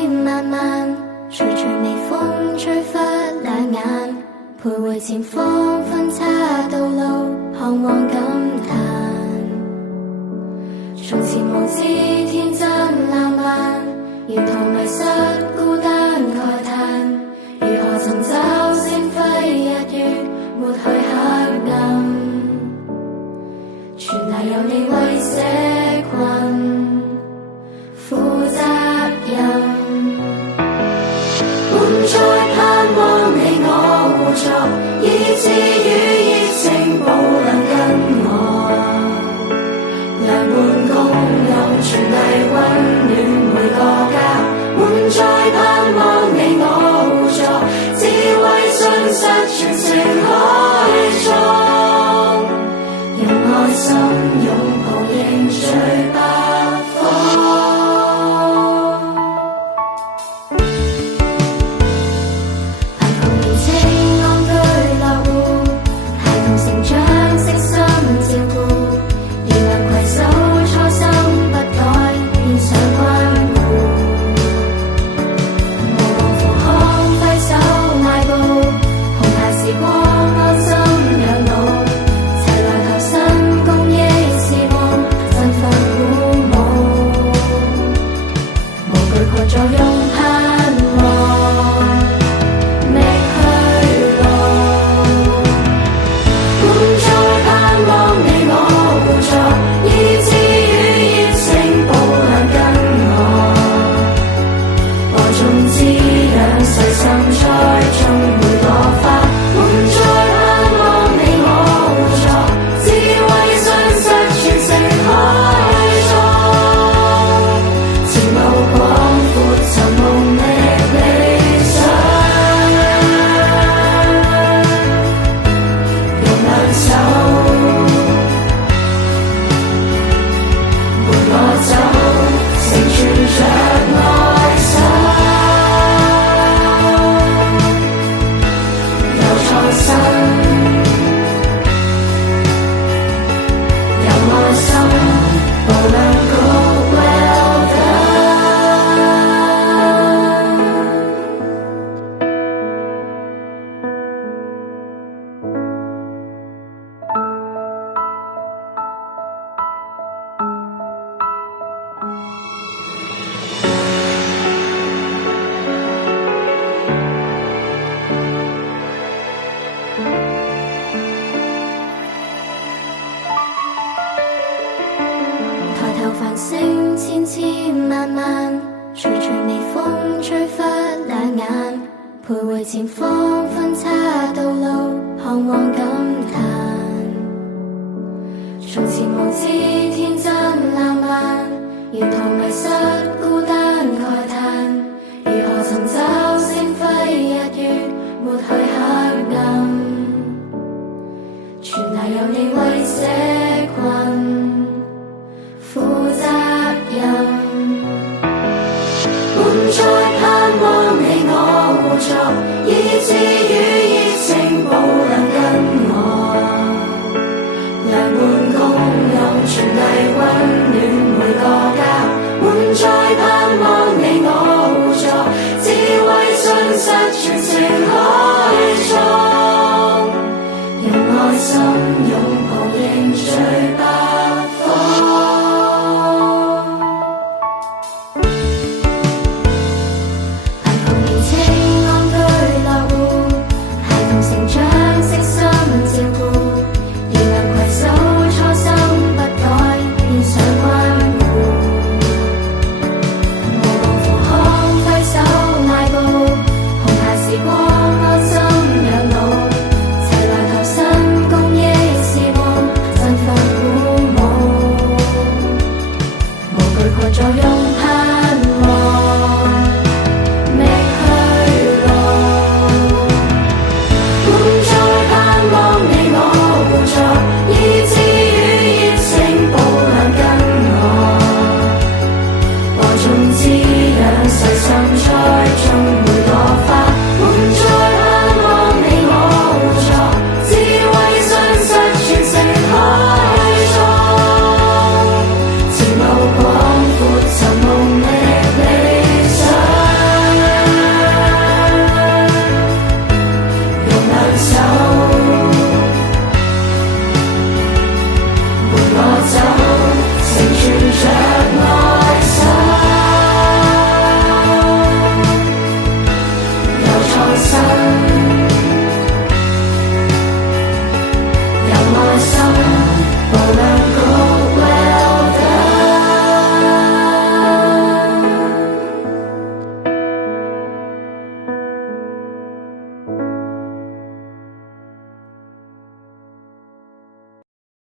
千萬萬，隨隨微風吹拂兩眼，徘徊前方分岔道路，彷徨感嘆。從前無知天真爛漫，沿途迷失孤單慨嘆，如何尋找星輝日月，抹去黑暗，全賴有你為社群負責任。滿載盼望你我互助，意志與熱情保良跟我，兩半共融，傳遞溫暖每個家。滿載盼望你我互助，智慧信實全城開創，用愛心擁抱凝聚北方。繁星千千萬萬，隨隨微風吹拂兩眼，徘徊前方分岔道路，彷徨感嘆。從前無知天真爛漫，沿途迷失孤單慨嘆，如何尋找星輝日月，抹去黑暗，全賴有你為社群負責任。滿載盼望你我互助，意志與熱情保良跟我，兩半共融，傳遞溫暖每個家。滿載盼望你我互助，智慧信實全城開創，用愛心擁抱凝聚。